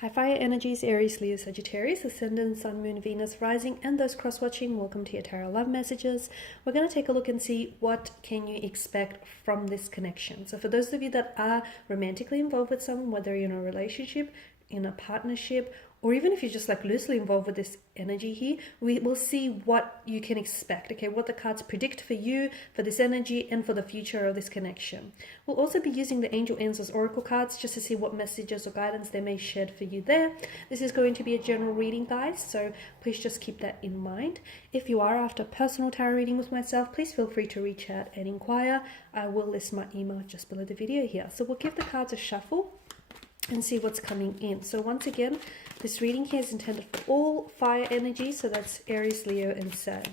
Hi fire energies, Aries, Leo, Sagittarius, Ascendant, Sun, Moon, Venus, Rising, and those cross-watching. Welcome to your Tarot Love Messages. We're going to take a look and see what can you expect from this connection. So for those of you that are romantically involved with someone, whether you're in a relationship, in a partnership, or even if you're just like loosely involved with this energy here, we will see what you can expect, okay, what the cards predict for you, for this energy, and for the future of this connection. We'll also be using the Angel Answers Oracle cards just to see what messages or guidance they may shed for you there. This is going to be a general reading, guys, so please just keep that in mind. If you are after personal tarot reading with myself, please feel free to reach out and inquire. I will list my email just below the video here. So we'll give the cards a shuffle and see what's coming in. So once again, this reading here is intended for all fire energy, so that's Aries, Leo, and Sag.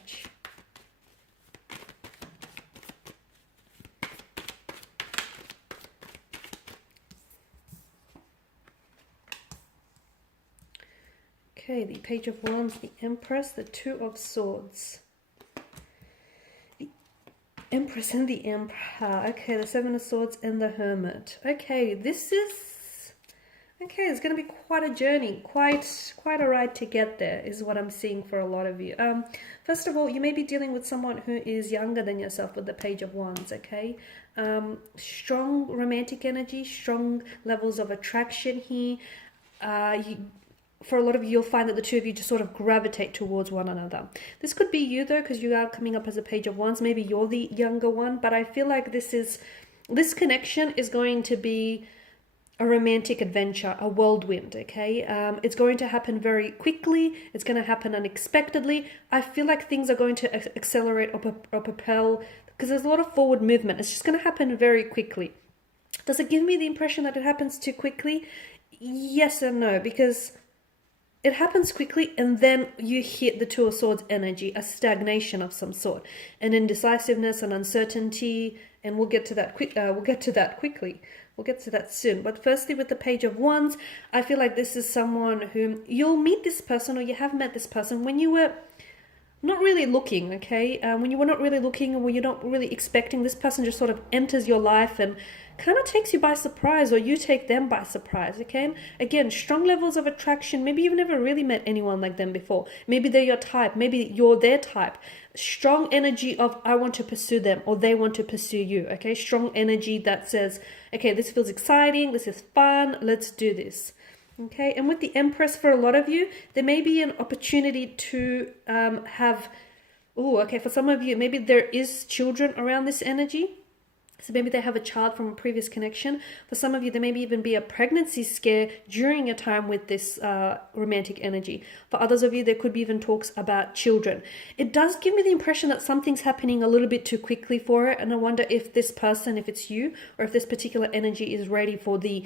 Okay, the Page of Wands, the Empress, the Two of Swords, the Empress and the Emperor. Okay, the Seven of Swords and the Hermit. Okay, this is it's going to be quite a journey, quite a ride to get there, is what I'm seeing for a lot of you. First of all, you may be dealing with someone who is younger than yourself with the Page of Wands, okay? Strong romantic energy, strong levels of attraction here. For a lot of you, you'll find that the two of you just sort of gravitate towards one another. This could be you, though, because you are coming up as a Page of Wands. Maybe you're the younger one, but I feel like this connection is going to be a romantic adventure, a whirlwind, okay? It's going to happen very quickly. It's going to happen unexpectedly. I feel like things are going to accelerate or propel, because there's a lot of forward movement. It's just going to happen very quickly. Does it give me the impression that it happens too quickly? Yes and no, because it happens quickly and then you hit the Two of Swords energy, a stagnation of some sort, an indecisiveness, an uncertainty, and we'll get to that quickly. We'll get to that soon. But firstly, with the Page of Wands, I feel like this is someone whom you'll meet this person, or you have met this person when you were not really looking, okay? When you were not really looking, and when you're not really expecting, this person just sort of enters your life and kind of takes you by surprise, or you take them by surprise, okay? Again, strong levels of attraction. Maybe you've never really met anyone like them before. Maybe they're your type. Maybe you're their type. Strong energy of I want to pursue them, or they want to pursue you, okay? Strong energy that says, okay, this feels exciting, this is fun, let's do this. Okay, and with the Empress, for a lot of you, there may be an opportunity to for some of you, maybe there is children around this energy. So maybe they have a child from a previous connection. For some of you, there may even be a pregnancy scare during a time with this romantic energy. For others of you, there could be even talks about children. It does give me the impression that something's happening a little bit too quickly for it. And I wonder if this person, if it's you, or if this particular energy is ready for the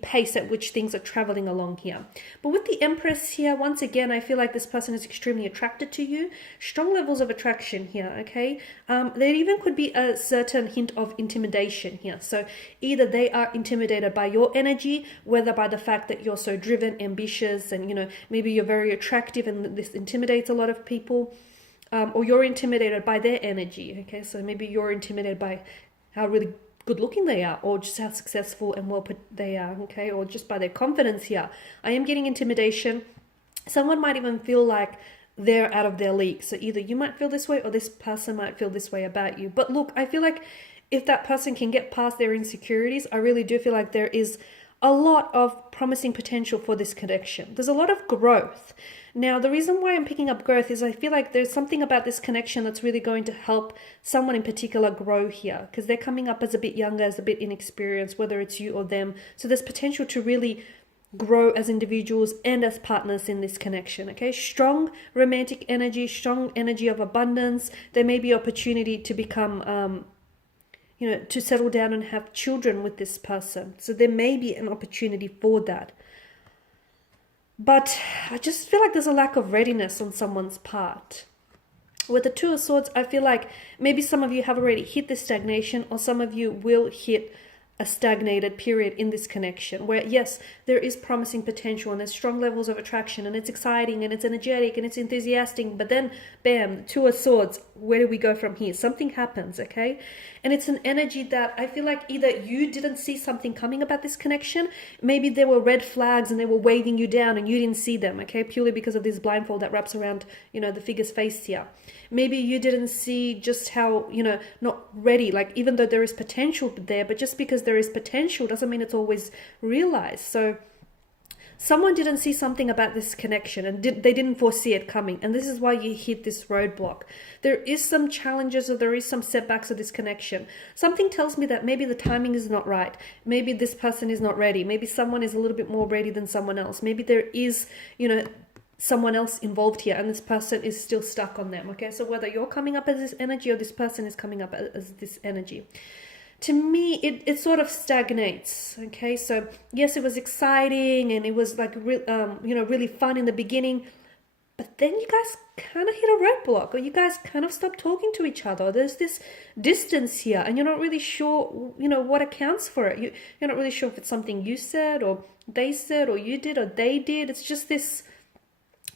pace at which things are traveling along here. But with the Empress here, once again, I feel like this person is extremely attracted to you. Strong levels of attraction here, okay? There even could be a certain hint of intimidation here. So either they are intimidated by your energy, whether by the fact that you're so driven, ambitious, and maybe you're very attractive and this intimidates a lot of people, or you're intimidated by their energy, okay? So maybe you're intimidated by how really good looking they are, or just how successful and well put they are, okay? Or just by their confidence here. I am getting intimidation. Someone might even feel like they're out of their league. So either you might feel this way, or this person might feel this way about you. But look, I feel like if that person can get past their insecurities, I really do feel like there is a lot of promising potential for this connection. There's a lot of growth. Now, the reason why I'm picking up growth is I feel like there's something about this connection that's really going to help someone in particular grow here, because they're coming up as a bit younger, as a bit inexperienced, whether it's you or them. So there's potential to really grow as individuals and as partners in this connection, okay? Strong romantic energy, strong energy of abundance. There may be opportunity to become to settle down and have children with this person. So there may be an opportunity for that. But I just feel like there's a lack of readiness on someone's part. With the Two of Swords, I feel like maybe some of you have already hit the stagnation, or some of you will hit a stagnated period in this connection where, yes, there is promising potential and there's strong levels of attraction and it's exciting and it's energetic and it's enthusiastic, but then bam, Two of Swords, where do we go from here? Something happens, okay? And it's an energy that I feel like either you didn't see something coming about this connection, maybe there were red flags and they were waving you down and you didn't see them, okay? Purely because of this blindfold that wraps around, the figure's face here. Maybe you didn't see just how, not ready, like even though there is potential there, but just because there is potential doesn't mean it's always realized. So someone didn't see something about this connection and they didn't foresee it coming. And this is why you hit this roadblock. There is some challenges or there is some setbacks of this connection. Something tells me that maybe the timing is not right. Maybe this person is not ready. Maybe someone is a little bit more ready than someone else. Maybe there is, someone else involved here and this person is still stuck on them, okay? So whether you're coming up as this energy or this person is coming up as this energy, to me it sort of stagnates, okay? So yes, it was exciting and it was like really fun in the beginning, but then you guys kind of hit a roadblock, or you guys kind of stop talking to each other. There's this distance here and you're not really sure what accounts for it. You're not really sure if it's something you said or they said or you did or they did. It's just this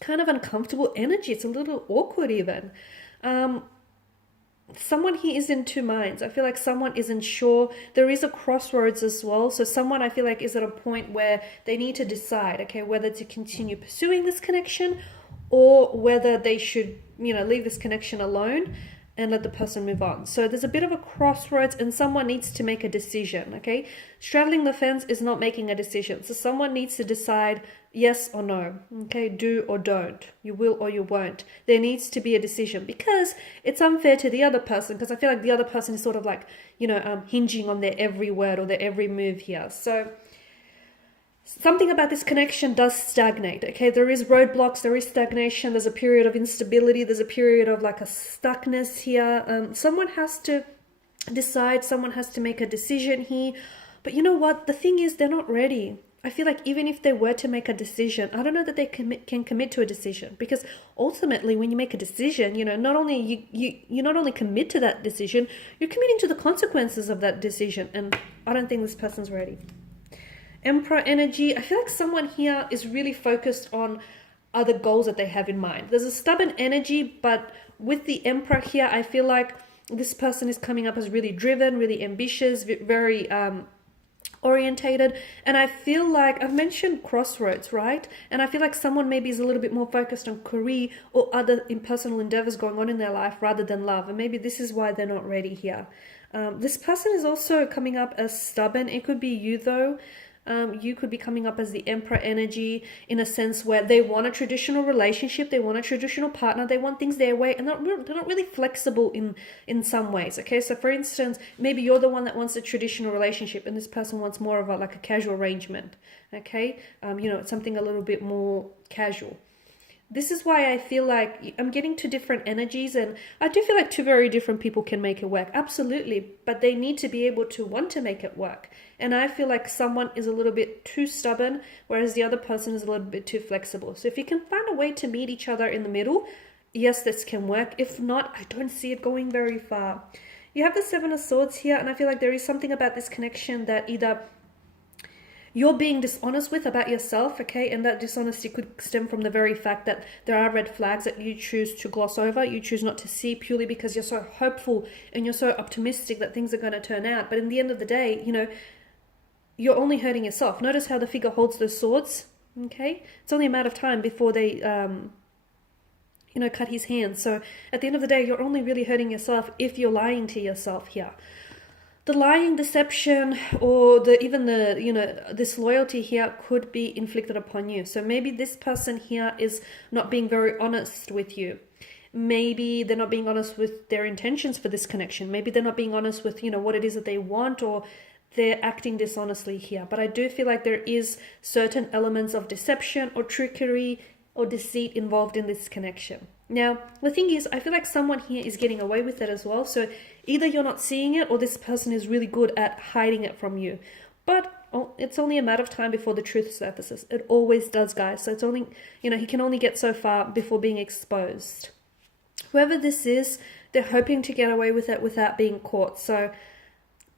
kind of uncomfortable energy. It's a little awkward even. Someone here is in two minds. I feel like someone isn't sure. There is a crossroads as well. So someone, I feel like, is at a point where they need to decide, okay, whether to continue pursuing this connection or whether they should, leave this connection alone and let the person move on. So there's a bit of a crossroads and someone needs to make a decision, okay? Straddling the fence is not making a decision. So someone needs to decide yes or no, okay? Do or don't. You will or you won't. There needs to be a decision because it's unfair to the other person, because I feel like the other person is sort of like, hinging on their every word or their every move here. So something about this connection does stagnate, okay? There is roadblocks, there is stagnation, there's a period of instability, there's a period of like a stuckness here. Someone has to decide, someone has to make a decision here. But you know what? The thing is, they're not ready. I feel like even if they were to make a decision, I don't know that they can commit to a decision, because ultimately when you make a decision, not only you not only commit to that decision, you're committing to the consequences of that decision. And I don't think this person's ready. Emperor energy, I feel like someone here is really focused on other goals that they have in mind. There's a stubborn energy, but with the Emperor here, I feel like this person is coming up as really driven, really ambitious, very orientated. And I feel like I've mentioned crossroads, right? And I feel like someone maybe is a little bit more focused on career or other impersonal endeavors going on in their life rather than love. And maybe this is why they're not ready here. This person is also coming up as stubborn. It could be you though. You could be coming up as the Emperor energy in a sense where they want a traditional relationship, they want a traditional partner, they want things their way, and they're not really flexible in some ways, okay? So for instance, maybe you're the one that wants a traditional relationship and this person wants more of a casual arrangement, okay? Something a little bit more casual. This is why I feel like I'm getting two different energies, and I do feel like two very different people can make it work. Absolutely. But they need to be able to want to make it work. And I feel like someone is a little bit too stubborn, whereas the other person is a little bit too flexible. So if you can find a way to meet each other in the middle, yes, this can work. If not, I don't see it going very far. You have the Seven of Swords here, and I feel like there is something about this connection that either you're being dishonest with about yourself, okay? And that dishonesty could stem from the very fact that there are red flags that you choose to gloss over, you choose not to see, purely because you're so hopeful and you're so optimistic that things are going to turn out. But in the end of the day, you're only hurting yourself. Notice how the figure holds those swords, okay? It's only a matter of time before they, cut his hands. So at the end of the day, you're only really hurting yourself if you're lying to yourself here. The lying, deception, or this loyalty here could be inflicted upon you. So maybe this person here is not being very honest with you. Maybe they're not being honest with their intentions for this connection. Maybe they're not being honest with, what it is that they want, or they're acting dishonestly here. But I do feel like there is certain elements of deception or trickery or deceit involved in this connection. Now, the thing is, I feel like someone here is getting away with it as well. So either you're not seeing it or this person is really good at hiding it from you. But it's only a matter of time before the truth surfaces. It always does, guys. So it's only, he can only get so far before being exposed. Whoever this is, they're hoping to get away with it without being caught. So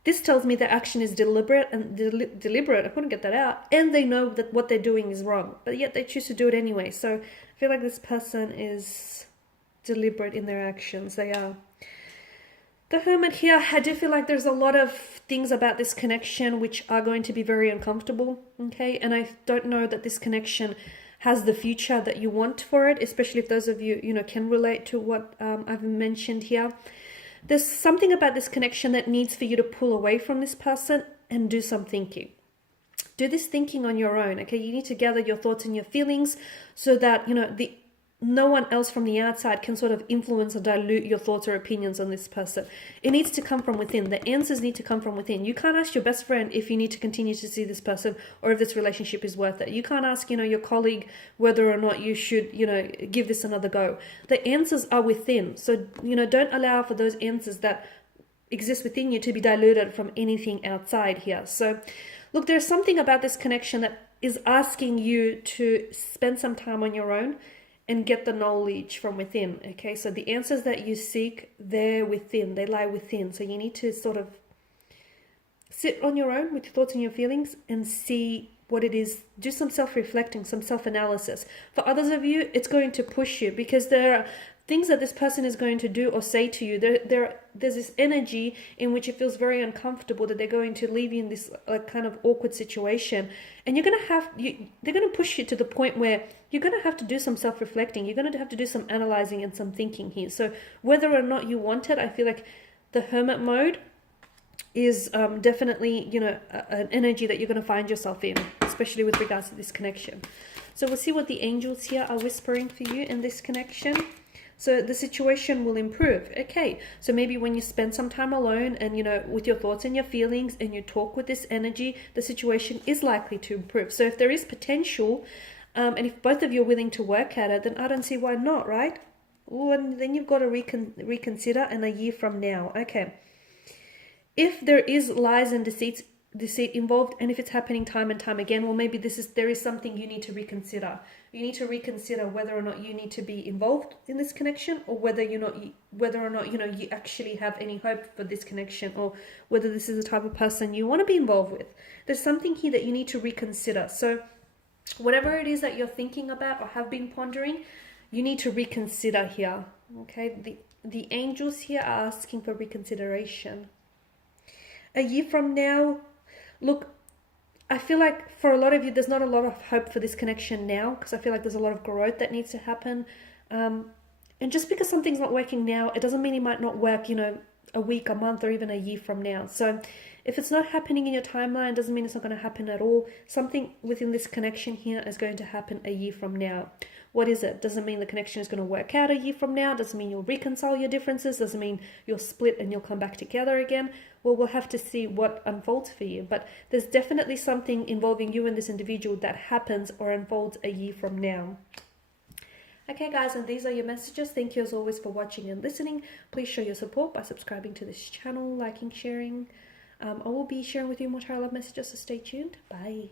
this tells me the action is deliberate and deliberate. I couldn't get that out. And they know that what they're doing is wrong, but yet they choose to do it anyway. So I feel like this person is deliberate in their actions. They are. The Hermit here, I do feel like there's a lot of things about this connection which are going to be very uncomfortable, okay? And I don't know that this connection has the future that you want for it, especially if those of you, can relate to what I've mentioned here. There's something about this connection that needs for you to pull away from this person and do some thinking. Do this thinking on your own, okay? You need to gather your thoughts and your feelings so that, no one else from the outside can sort of influence or dilute your thoughts or opinions on this person. It needs to come from within. The answers need to come from within. You can't ask your best friend if you need to continue to see this person or if this relationship is worth it. You can't ask, your colleague whether or not you should, give this another go. The answers are within. So, don't allow for those answers that exist within you to be diluted from anything outside here. So, look, there's something about this connection that is asking you to spend some time on your own and get the knowledge from within, okay? So the answers that you seek, they're within, they lie within. So you need to sort of sit on your own with your thoughts and your feelings and see what it is. Do some self-reflecting, some self-analysis. For others of you, it's going to push you because there are things that this person is going to do or say to you. There's this energy in which it feels very uncomfortable that they're going to leave you in this kind of awkward situation. And they're going to push you to the point where you're going to have to do some self-reflecting. You're going to have to do some analyzing and some thinking here. So whether or not you want it, I feel like the Hermit mode is definitely, an energy that you're going to find yourself in, especially with regards to this connection. So we'll see what the angels here are whispering for you in this connection. So the situation will improve. Okay, so maybe when you spend some time alone and, with your thoughts and your feelings and you talk with this energy, the situation is likely to improve. So if there is potential, and if both of you are willing to work at it, then I don't see why not, right? Ooh, and then you've got to reconsider in a year from now. Okay. If there is lies and deceit involved, and if it's happening time and time again, well, maybe there is something you need to reconsider. You need to reconsider whether or not you need to be involved in this connection, or whether or not you actually have any hope for this connection, or whether this is the type of person you want to be involved with. There's something here that you need to reconsider. So whatever it is that you're thinking about or have been pondering, you need to reconsider here. Okay, the angels here are asking for reconsideration. A year from now, look, I feel like for a lot of you, there's not a lot of hope for this connection now, because I feel like there's a lot of growth that needs to happen. And just because something's not working now, it doesn't mean it might not work, a week, a month, or even a year from now. So if it's not happening in your timeline, doesn't mean it's not going to happen at all. Something within this connection here is going to happen a year from now. What is it? Doesn't mean the connection is going to work out a year from now. Doesn't mean you'll reconcile your differences. Doesn't mean you'll split and you'll come back together again. Well, we'll have to see what unfolds for you. But there's definitely something involving you and this individual that happens or unfolds a year from now. Okay, guys, and these are your messages. Thank you as always for watching and listening. Please show your support by subscribing to this channel, liking, sharing. I will be sharing with you more tarot love messages, so stay tuned. Bye.